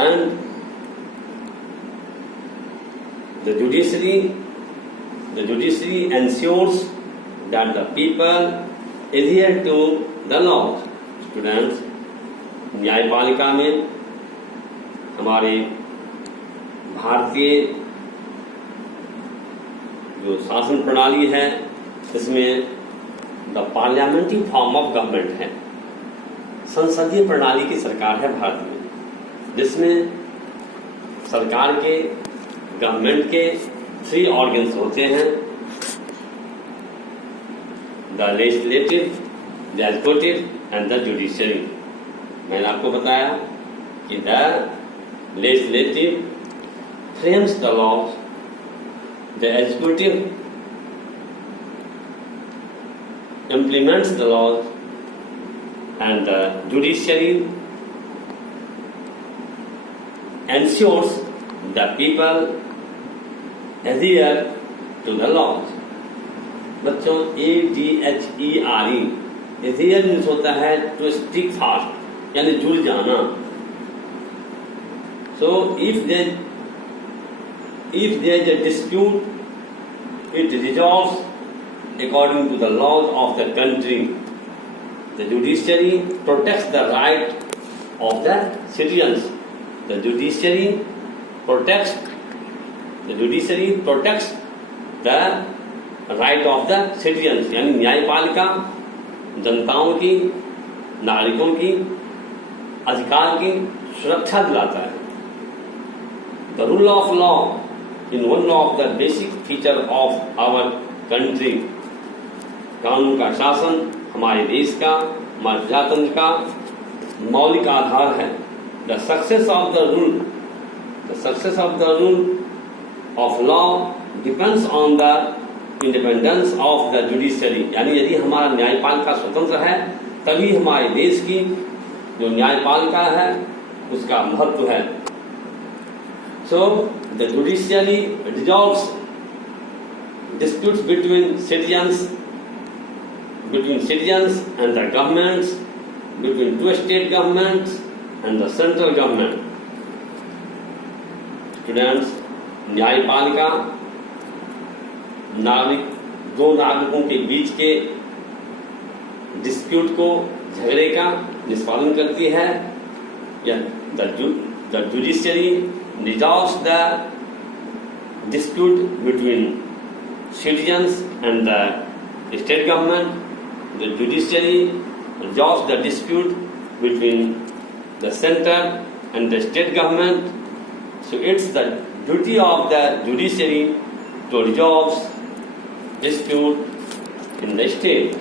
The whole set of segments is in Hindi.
and the judiciary ensures that the people adhere to the laws. Students, न्यायपालिका में हमारे भारतीय जो शासन प्रणाली है इसमें the parliamentary form of government है, संसदीय प्रणाली की सरकार है भारत में, जिसमें सरकार के गवर्नमेंट के 3 ऑर्गन्स होते हैं, the legislative, the executive and the judiciary. मैंने आपको बताया कि the legislative frames the laws, the executive implements the laws, and the judiciary ensures the people adhere to the laws. बच्चों ADHERE adhere मीन्स होता है to stick fast, यानी जुड़ जाना। So if there is a dispute, it resolves according to the laws of the country. The judiciary protects the right of the citizens. The judiciary protects the right of the citizens. यानी न्यायपालिका जनताओं की, नागरिकों की अधिकार की सुरक्षा दिलाता है। The rule of law is one of the basic feature of our country. कानून का शासन हमारे देश का, हमारे प्रजातंत्र का मौलिक आधार है। The success of the rule of law depends on the independence of the judiciary. यानी यदि हमारा न्यायपालिका स्वतंत्र है तभी हमारे देश की जो न्यायपालिका है उसका महत्व है। So the judiciary resolves disputes between citizens and the governments, between 2 state governments and the central government. Students, न्यायपालिका दो नागरिकों के बीच के डिस्प्यूट को, झगड़े का निष्पादन करती है। The judiciary resolves the dispute between citizens and the state government. The judiciary resolves the dispute between the center and the state government. So it's the duty of the judiciary to resolve dispute in the state.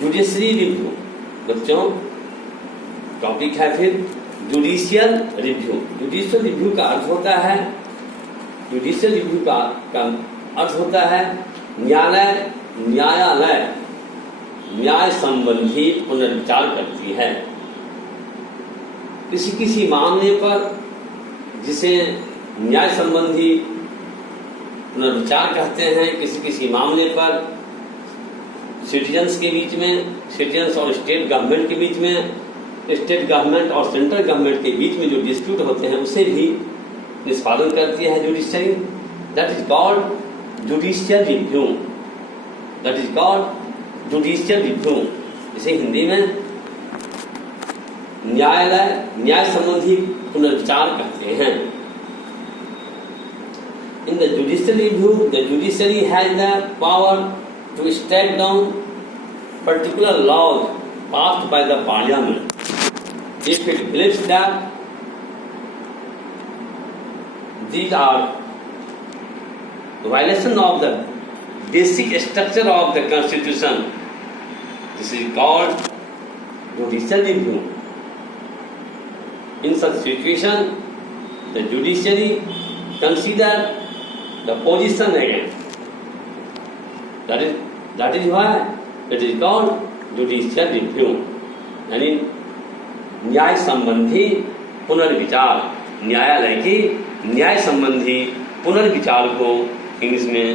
Judiciary review, बच्चों टॉपिक है फिर जुडिशियल रिव्यू। जुडिशियल रिव्यू का अर्थ होता है, जुडिशियल रिव्यू का अर्थ होता है न्यायालय न्याय संबंधी पुनर्विचार करती है। किसी मामले पर जिसे न्याय संबंधी पुनर्विचार कहते हैं, किसी मामले पर सिटीजन्स के बीच में, सिटीजन्स और स्टेट गवर्नमेंट के बीच में, स्टेट गवर्नमेंट और सेंट्रल गवर्नमेंट के बीच में जो डिस्प्यूट होते हैं उसे भी निष्पादन करती है judiciary. That is called judicial review. That is called judicial review. इसे हिंदी में न्याय संबंधी पुनर्विचार कहते हैं। In the judicial review the judiciary has the power to strike down particular laws passed by the parliament if it believes that these are violation of the basic structure of the constitution. This is called judicial review. In such situation, the judiciary consider the position again. That is why it is called judicial review, यानी न्याय संबंधी पुनर्विचार। न्यायालय की न्याय संबंधी पुनर्विचार को इंग्लिश में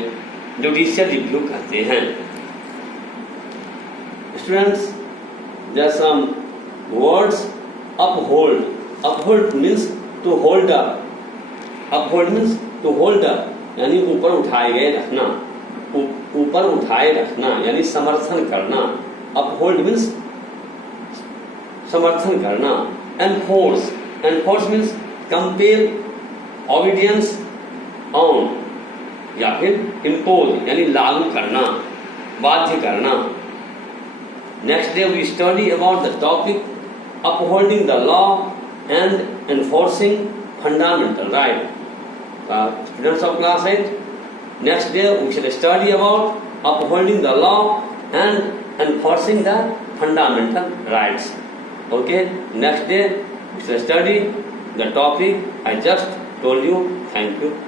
जुडिशियल रिव्यू कहते हैं। Students, there are some Words uphold. Uphold means to hold up. Uphold means to hold up, यानी ऊपर उठाए गए रखना, ऊपर उठाए रखना यानी समर्थन करना. Uphold means समर्थन करना. Enforce. Enforce means compel obedience on, या फिर impose यानी लागू करना, बाध्य करना. Next day we study about the topic upholding the law and enforcing fundamental right. Students of class 8, next day we shall study about upholding the law and enforcing the fundamental rights. Okay, next day we shall study the topic I just told you. Thank you.